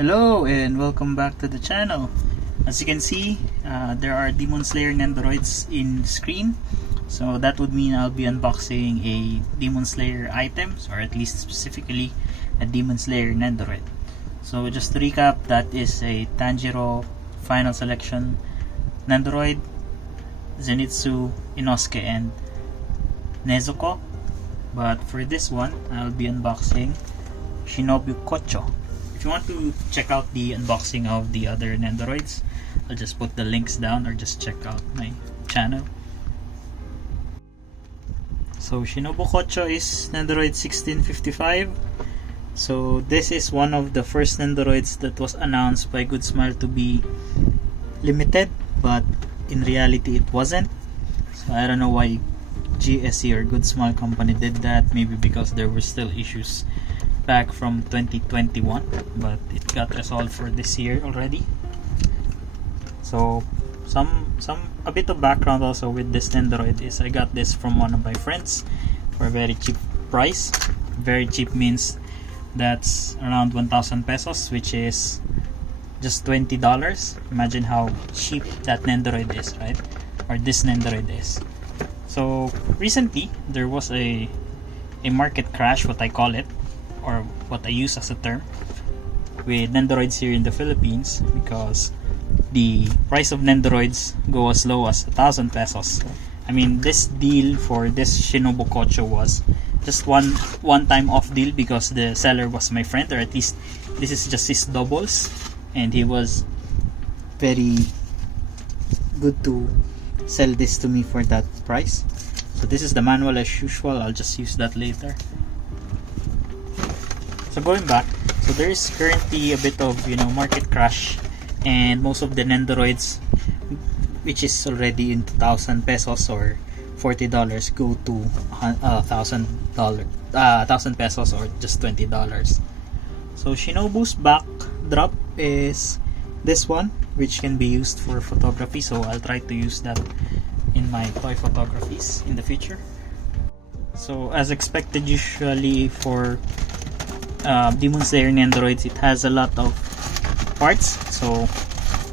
Hello and welcome back to the channel. As you can see, there are Demon Slayer Nendoroids in screen. So that would mean I'll be unboxing a Demon Slayer items, or at least specifically a Demon Slayer Nendoroid. So just to recap, that is a Tanjiro Final Selection Nendoroid, Zenitsu, Inosuke, and Nezuko. But for this one, I'll be unboxing Shinobu Kocho. If you want to check out the unboxing of the other Nendoroids, I'll just put the links down, or just check out my channel. So Shinobu Kocho is Nendoroid 1655. So this is one of the first Nendoroids that was announced by Goodsmile to be limited, but in reality it wasn't. So I don't know why GSE or Goodsmile company did that. Maybe because there were still issues back from 2021, but it got resolved for this year already. So a bit of background also with this Nendoroid is I got this from one of my friends for a very cheap price. Very cheap means that's around 1,000 pesos, which is just $20. Imagine how cheap that Nendoroid is, right? Or this Nendoroid is. So recently there was a market crash, what I call it, or what I use as a term, with Nendoroids here in the Philippines, because the price of Nendoroids go as low as 1,000 pesos. I mean, this deal for this Shinobu Kocho was just one time off deal, because the seller was my friend, or at least this is just his doubles, and he was very good to sell this to me for that price. So this is the manual as usual. I'll just use that later. So going back, so there is currently a bit of market crash, and most of the Nendoroids, which is already in 2,000 pesos or $40, go to $1,000 pesos or just $20. So Shinobu's backdrop is this one, which can be used for photography. So I'll try to use that in my toy photographies in the future. So as expected, usually for Demon Slayer Nendoroids, it has a lot of parts. So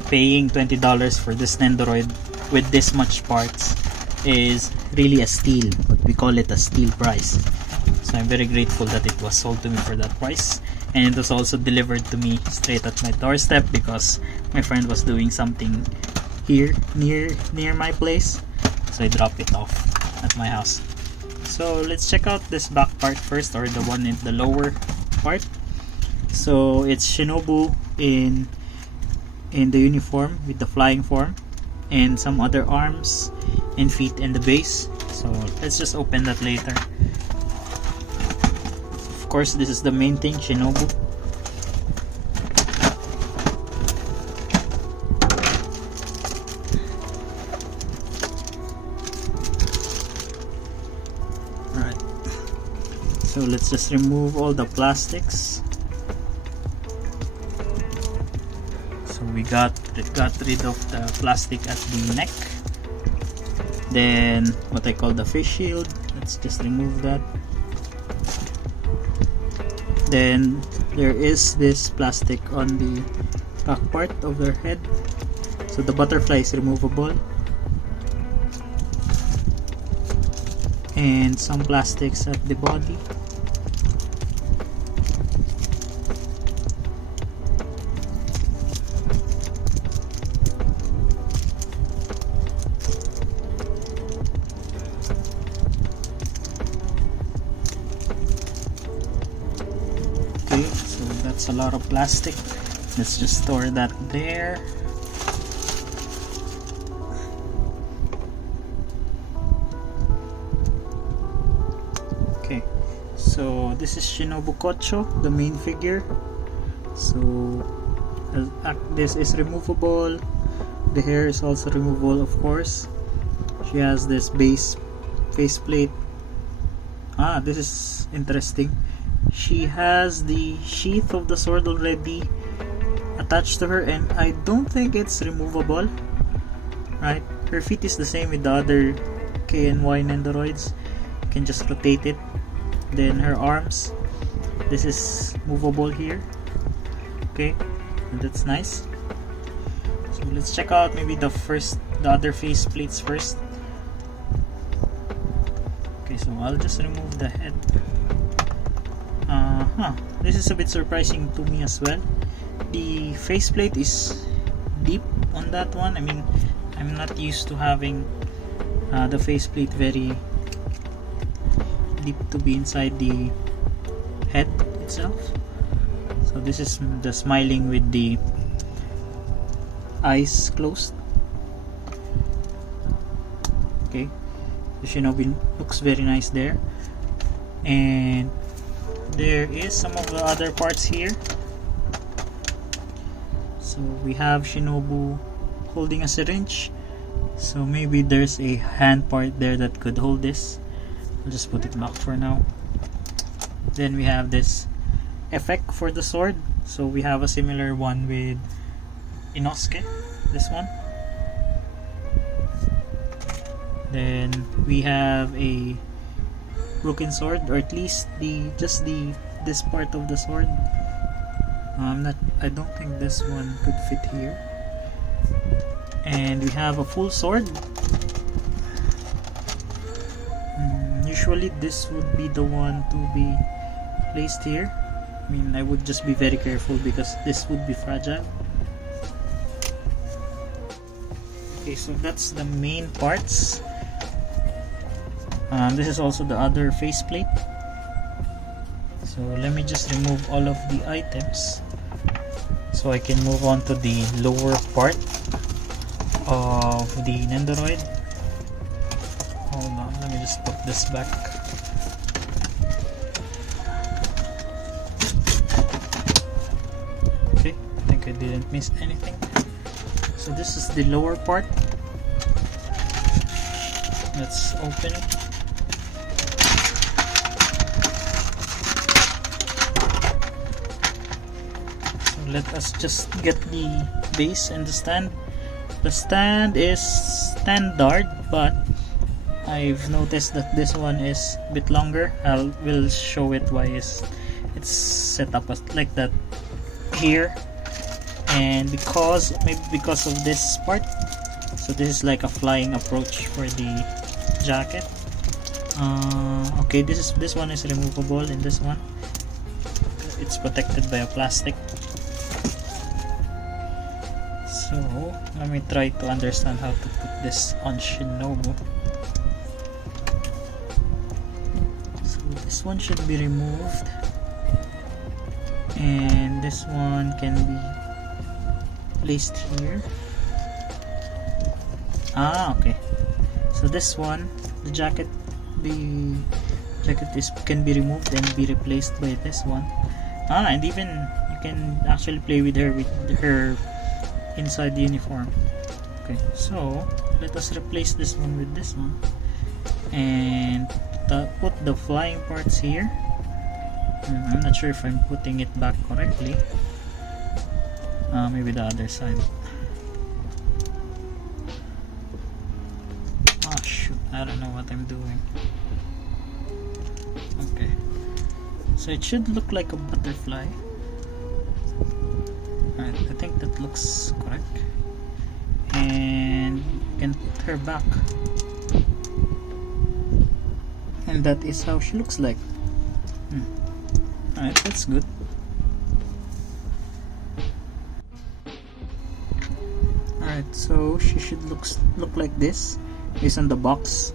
paying $20 for this Nendoroid with this much parts is really a steal. But we call it a steal price. So I'm very grateful that it was sold to me for that price, and it was also delivered to me straight at my doorstep, because my friend was doing something here near my place, so I dropped it off at my house. So let's check out this back part first, or the one in the lower part. So it's Shinobu in the uniform with the flying form, and some other arms and feet in the base. So let's just open that later. Of course, this is the main thing, Shinobu. Alright, so let's just remove all the plastics. So we got rid of the plastic at the neck. Then what I call the face shield, let's just remove that. Then there is this plastic on the back part of their head, so the butterfly is removable, and some plastics at the body. So that's a lot of plastic. Let's just store that there. Okay, so this is Shinobu Kocho, the main figure. So this is removable. The hair is also removable, of course. She has this base faceplate. This is interesting. She has the sheath of the sword already attached to her, and I don't think it's removable, right? Her feet is the same with the other K and Y Nendoroids. You can just rotate it. Then her arms, this is movable here. Okay, and that's nice. So let's check out maybe the other face plates first. Okay, so I'll just remove the head. This is a bit surprising to me as well. The faceplate is deep on that one. I mean, I'm not used to having the faceplate very deep to be inside the head itself. So this is the smiling with the eyes closed. Okay, the Shinobi looks very nice there, and there is some of the other parts here. So we have Shinobu holding a syringe, so maybe there's a hand part there that could hold this. I'll just put it back for now. Then we have this effect for the sword, so we have a similar one with Inosuke, this one. Then we have a broken sword, or at least this part of the sword. I don't think this one could fit here. And we have a full sword. Usually this would be the one to be placed here. I mean, I would just be very careful because this would be fragile. Okay, so that's the main parts. This is also the other faceplate. So let me just remove all of the items so I can move on to the lower part of the Nendoroid. Hold on, let me just put this back. Okay, I think I didn't miss anything. So this is the lower part. Let's open it. Let us just get the base and the stand. The stand is standard, but I've noticed that this one is a bit longer. Will show it why it's set up as like that here, and maybe because of this part. So this is like a flying approach for the jacket. Okay, this one is removable, and this one it's protected by a plastic. So let me try to understand how to put this on Shinobu. So this one should be removed, and this one can be placed here. Okay. So this one, the jacket can be removed and be replaced by this one. And even you can actually play with her inside the uniform. Okay, so let us replace this one with this one and put the flying parts here. I'm not sure if I'm putting it back correctly. Maybe the other side. Shoot, I don't know what I'm doing. Okay, so it should look like a butterfly. Alright, I think that looks correct. And you can put her back. And that is how she looks like. Alright, that's good. Alright, so she should look like this based on the box.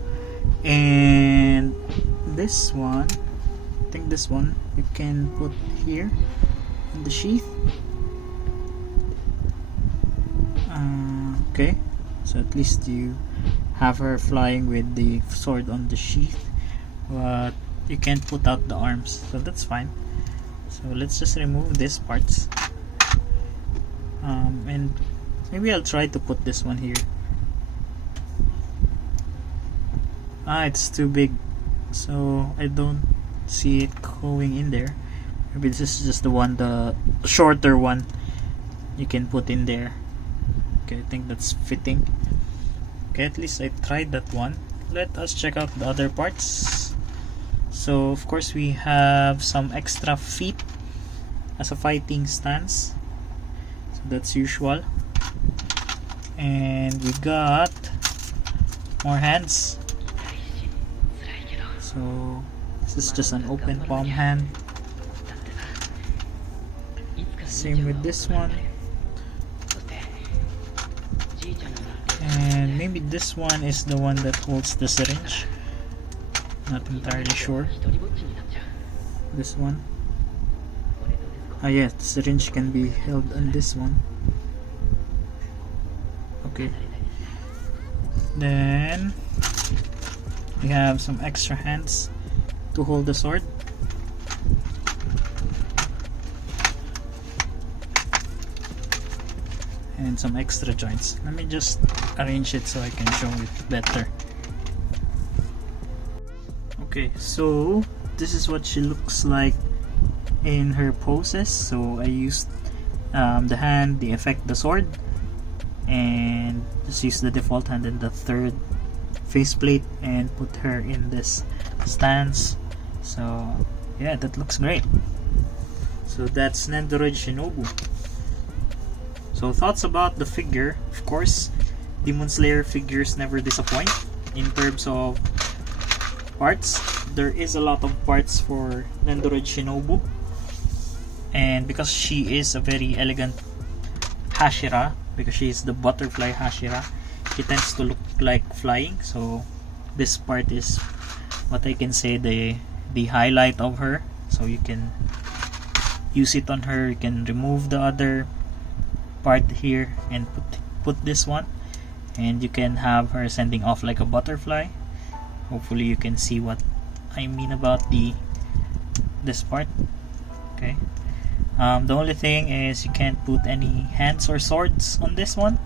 And this one, I think this one you can put here in the sheath. Okay, so at least you have her flying with the sword on the sheath, but you can't put out the arms, so that's fine. So let's just remove these parts, and maybe I'll try to put this one here. It's too big, so I don't see it going in there. Maybe this is just the shorter one you can put in there. Okay, I think that's fitting. Okay, at least I tried that one. Let us check out the other parts. So of course we have some extra feet as a fighting stance. that's usual. And we got more hands. So this is just an open palm hand. Same with this one. And maybe this one is the one that holds the syringe. Not entirely sure. This one. Ah yes, the syringe can be held on this one. Okay. Then we have some extra hands to hold the sword. And some extra joints. Let me just arrange it so I can show it better. Okay, so this is what she looks like in her poses. So I used the hand, the effect, the sword, and just use the default hand and the third faceplate and put her in this stance. So yeah, that looks great. So that's Nendoroid Shinobu. So thoughts about the figure. Of course, Demon Slayer figures never disappoint in terms of parts. There is a lot of parts for Nendoroid Shinobu, and because she is a very elegant Hashira, because she is the butterfly Hashira, she tends to look like flying. So this part is what I can say the highlight of her. So you can use it on her. You can remove the other part here and put this one, and you can have her sending off like a butterfly. Hopefully you can see what I mean about this part. Okay. The only thing is you can't put any hands or swords on this one,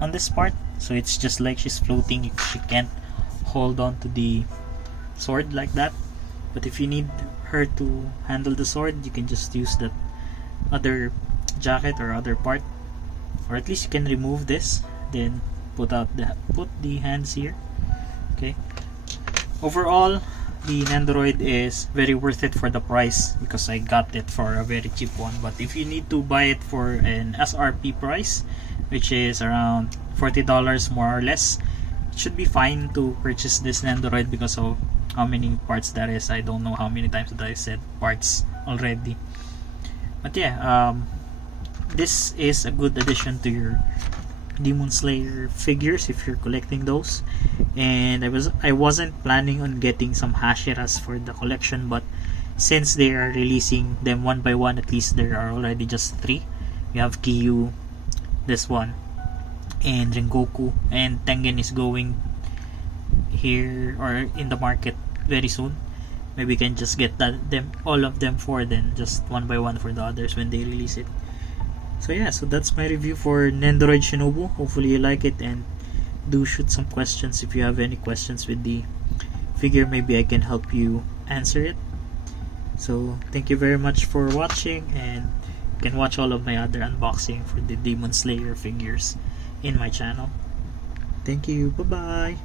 on this part. So it's just like she's floating. She can't hold on to the sword like that. But if you need her to handle the sword, you can just use that other jacket or other part, or at least you can remove this, then put the hands here. Okay. Overall, the Nendoroid is very worth it for the price because I got it for a very cheap one. But if you need to buy it for an SRP price, which is around $40 more or less, it should be fine to purchase this Nendoroid because of how many parts that is. I don't know how many times that I said parts already. But yeah, this is a good addition to your Demon Slayer figures if you're collecting those. And I wasn't planning on getting some Hashiras for the collection, but since they are releasing them one by one, at least there are already just 3. You have Kyu, this one, and Rengoku, and Tengen is going here or in the market very soon. Maybe we can just get all of them for then just one by one for the others when they release it. So yeah, so that's my review for Nendoroid Shinobu. Hopefully you like it, and do shoot some questions if you have any questions with the figure. Maybe I can help you answer it. So thank you very much for watching, and you can watch all of my other unboxing for the Demon Slayer figures in my channel. Thank you. Bye bye.